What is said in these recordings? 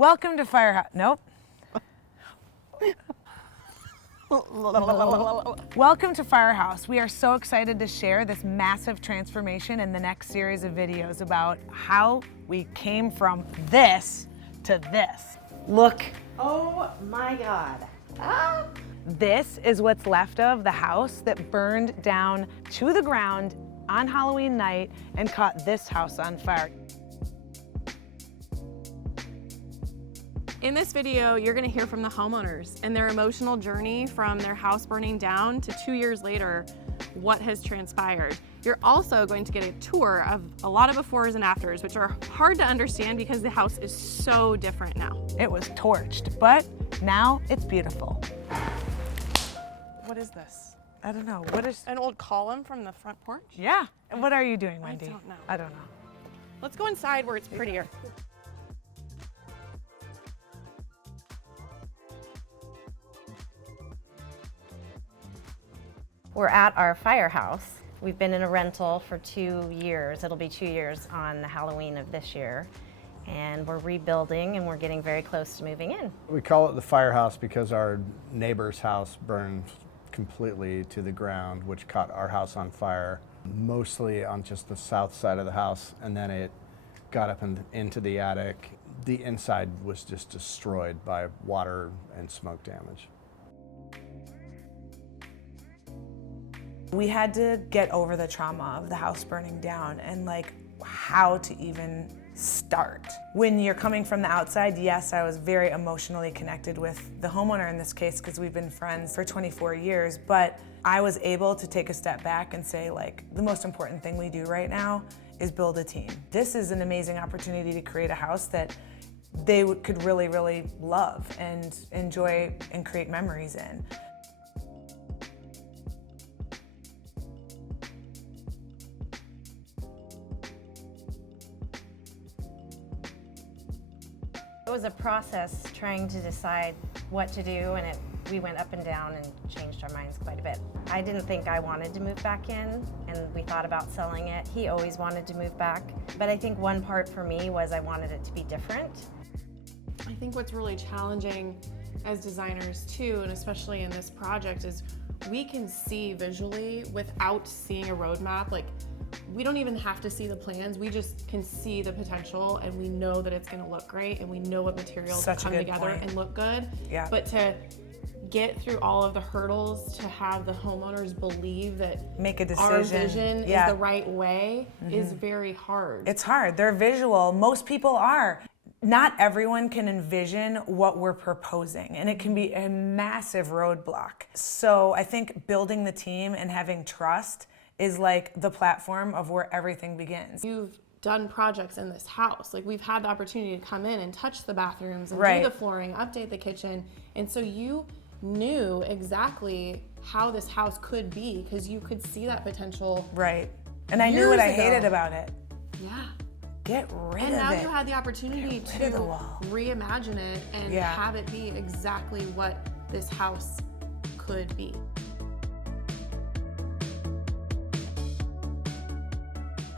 Welcome to Firehouse. Nope. Welcome to Firehouse. We are so excited to share this massive transformation in the next series of videos about how we came from this to this. Look. Oh my God. Ah. This is what's left of the house that burned down to the ground on Halloween night and caught this house on fire. In this video, you're going to hear from the homeowners and their emotional journey from their house burning down to 2 years later, what has transpired. You're also going to get a tour of a lot of befores and afters, which are hard to understand because the house is so different now. It was torched, but now it's beautiful. What is this? I don't know. What is... An old column from the front porch? Yeah. And what are you doing, Wendy? I don't know. I don't know. Let's go inside where it's prettier. We're at our Firehouse. We've been in a rental for 2 years. It'll be 2 years on Halloween of this year. And we're rebuilding and we're getting very close to moving in. We call it the Firehouse because our neighbor's house burned completely to the ground, which caught our house on fire, mostly on just the south side of the house, and then it got up into the attic. The inside was just destroyed by water and smoke damage. We had to get over the trauma of the house burning down and how to even start. When you're coming from the outside, yes, I was very emotionally connected with the homeowner in this case because we've been friends for 24 years, but I was able to take a step back and say the most important thing we do right now is build a team. This is an amazing opportunity to create a house that they could really, really love and enjoy and create memories in. It was a process trying to decide what to do, and we went up and down and changed our minds quite a bit. I didn't think I wanted to move back in, and we thought about selling it. He always wanted to move back, but I think one part for me was I wanted it to be different. I think what's really challenging as designers too, and especially in this project, is we can see visually without seeing a roadmap. We don't even have to see the plans, we just can see the potential and we know that it's gonna look great and we know what materials will come together and look good. Yeah. But to get through all of the hurdles, to have the homeowners believe that make a decision. Our vision is the right way is very hard. It's hard, they're visual, most people are. Not everyone can envision what we're proposing, and it can be a massive roadblock. So I think building the team and having trust is the platform of where everything begins. You've done projects in this house. We've had the opportunity to come in and touch the bathrooms and right. do the flooring, update the kitchen. And so you knew exactly how this house could be because you could see that potential. Right. And I knew what I hated about it. Yeah. Get rid of it. And now you had the opportunity to reimagine it and have it be exactly what this house could be.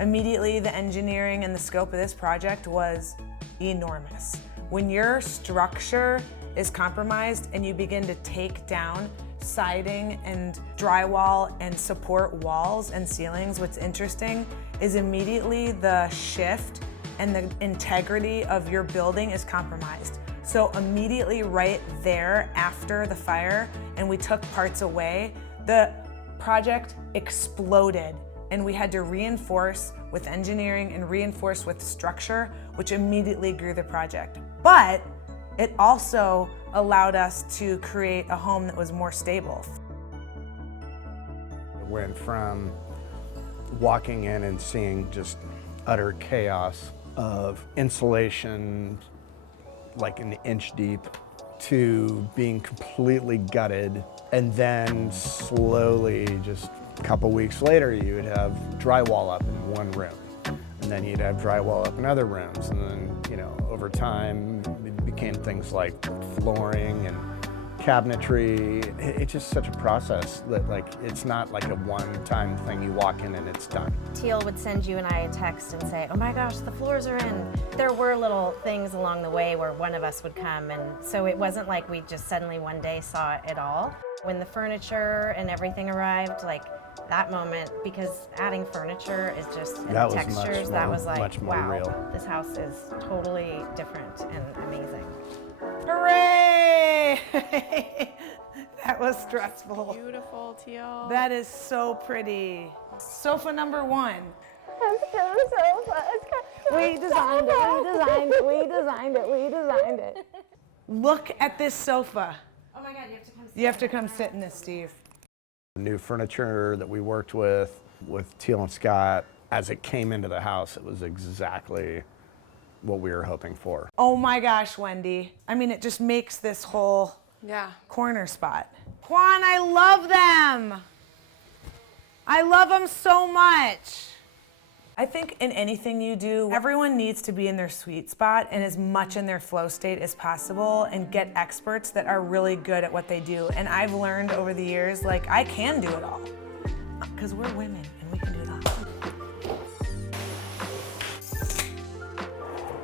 Immediately, the engineering and the scope of this project was enormous. When your structure is compromised and you begin to take down siding and drywall and support walls and ceilings, what's interesting is immediately the shift and the integrity of your building is compromised. So immediately right there after the fire and we took parts away, the project exploded. And we had to reinforce with engineering and reinforce with structure, which immediately grew the project. But it also allowed us to create a home that was more stable. It went from walking in and seeing just utter chaos of insulation an inch deep to being completely gutted, and then slowly just a couple weeks later, you would have drywall up in one room, and then you'd have drywall up in other rooms, and then, over time, it became things like flooring and cabinetry. It's just such a process that like it's not like a one-time thing. You walk in and it's done. Teal would send you and I a text and say, oh my gosh, the floors are in. There were little things along the way where one of us would come, and so it wasn't like we just suddenly one day saw it all. When the furniture and everything arrived, like that moment, because adding furniture is just, and That the was textures, much that more- was like, much more wow, real. this house is totally different and amazing. Hooray! That was stressful. Beautiful, Teal. That is so pretty. Sofa number 1. We designed it, we designed it, we designed it, we designed it. Look at this sofa. Oh my God, you have to come see. You have to come sit in this, Steve. The new furniture that we worked with Teal and Scott, as it came into the house, it was exactly what we were hoping for. Oh my gosh, Wendy. I mean, it just makes this whole Yeah. corner spot. Juan, I love them. I love them so much. I think in anything you do, everyone needs to be in their sweet spot and as much in their flow state as possible and get experts that are really good at what they do. And I've learned over the years, like, I can do it all because we're women and we can do it all.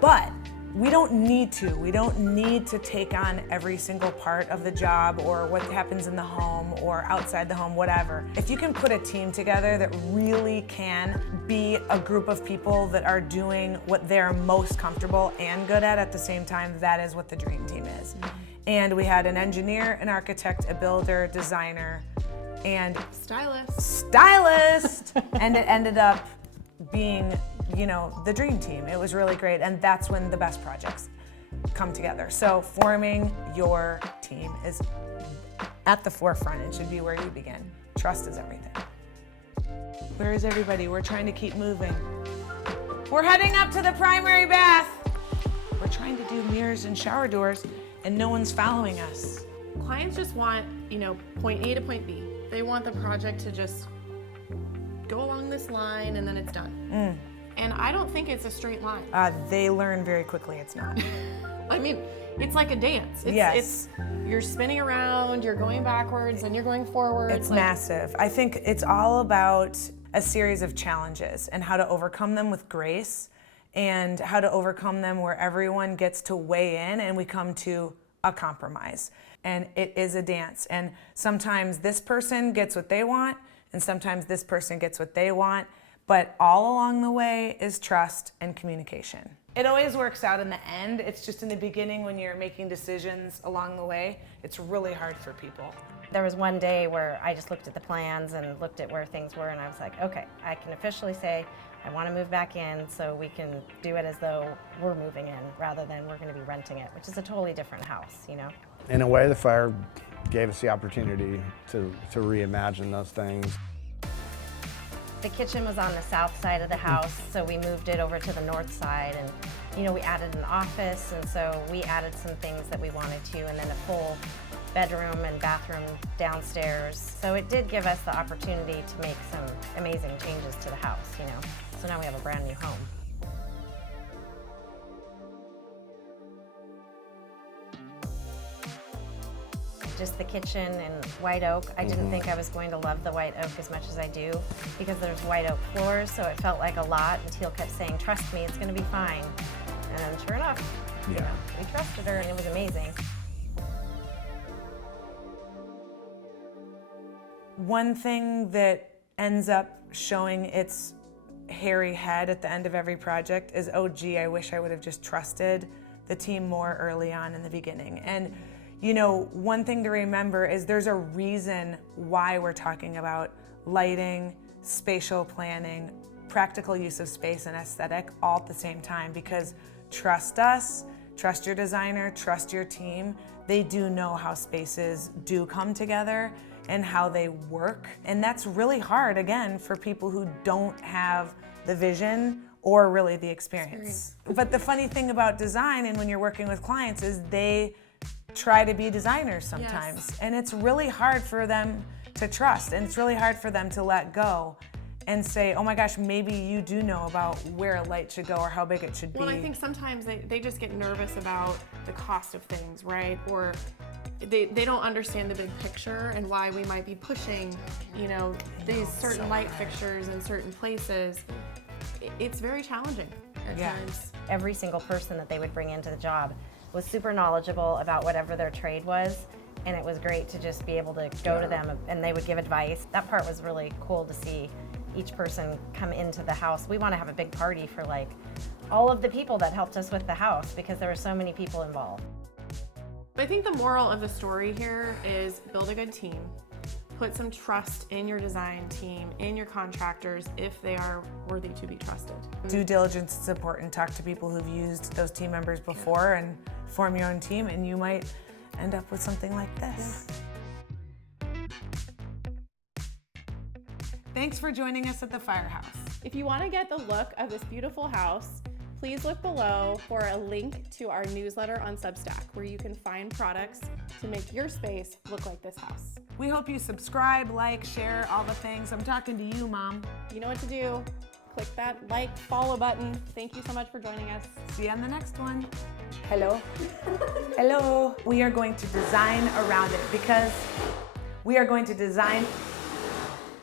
But we don't need to. We don't need to take on every single part of the job or what happens in the home or outside the home, whatever. If you can put a team together that really can be a group of people that are doing what they're most comfortable and good at the same time, that is what the dream team is. And we had an engineer, an architect, a builder, designer, and stylist. And it ended up being, you know, the dream team. It was really great, and that's when the best projects come together. So forming your team is at the forefront. It should be where you begin. Trust is everything. Where is everybody? We're trying to keep moving. We're heading up to the primary bath. We're trying to do mirrors and shower doors, and no one's following us. Clients just want, you know, point A to point B. They want the project to just go along this line and then it's done. And I don't think it's a straight line. They learn very quickly it's not. I mean, it's like a dance. Yes. You're spinning around, you're going backwards, and you're going forward. It's massive. I think it's all about a series of challenges and how to overcome them with grace and how to overcome them where everyone gets to weigh in and we come to a compromise. And it is a dance. And sometimes this person gets what they want and sometimes this person gets what they want. But all along the way is trust and communication. It always works out in the end. It's just in the beginning when you're making decisions along the way, it's really hard for people. There was one day where I just looked at the plans and looked at where things were, and I was like, okay, I can officially say I want to move back in so we can do it as though we're moving in rather than we're going to be renting it, which is a totally different house, you know? In a way, the fire gave us the opportunity to reimagine those things. The kitchen was on the south side of the house, so we moved it over to the north side, and you know, we added an office, and so we added some things that we wanted to, and then a full bedroom and bathroom downstairs. So it did give us the opportunity to make some amazing changes to the house, you know. So now we have a brand new home. Just the kitchen and white oak. I didn't think I was going to love the white oak as much as I do because there's white oak floors, so it felt like a lot. And Teal kept saying, trust me, it's going to be fine. And then sure enough, you know, we trusted her and it was amazing. One thing that ends up showing its hairy head at the end of every project is, oh gee, I wish I would have just trusted the team more early on in the beginning. And you know, one thing to remember is there's a reason why we're talking about lighting, spatial planning, practical use of space and aesthetic all at the same time, because trust us, trust your designer, trust your team. They do know how spaces do come together and how they work. And that's really hard, again, for people who don't have the vision or really the experience. But the funny thing about design and when you're working with clients is they try to be designers sometimes. Yes. And it's really hard for them to trust, and it's really hard for them to let go and say, oh my gosh, maybe you do know about where a light should go or how big it should be. Well, I think sometimes they just get nervous about the cost of things, right? Or they don't understand the big picture and why we might be pushing, you know, these certain light fixtures in certain places. It's very challenging at times. Every single person that they would bring into the job was super knowledgeable about whatever their trade was, and it was great to just be able to go to them and they would give advice. That part was really cool to see each person come into the house. We want to have a big party for like all of the people that helped us with the house because there were so many people involved. I think the moral of the story here is build a good team. Put some trust in your design team, in your contractors, if they are worthy to be trusted. Due diligence is important. Talk to people who've used those team members before and form your own team, and you might end up with something like this. Thanks for joining us at the Firehouse. If you want to get the look of this beautiful house, please look below for a link to our newsletter on Substack, where you can find products to make your space look like this house. We hope you subscribe, like, share, all the things. I'm talking to you, Mom. You know what to do. Click that like, follow button. Thank you so much for joining us. See you on the next one. Hello. Hello. We are going to design around it because we are going to design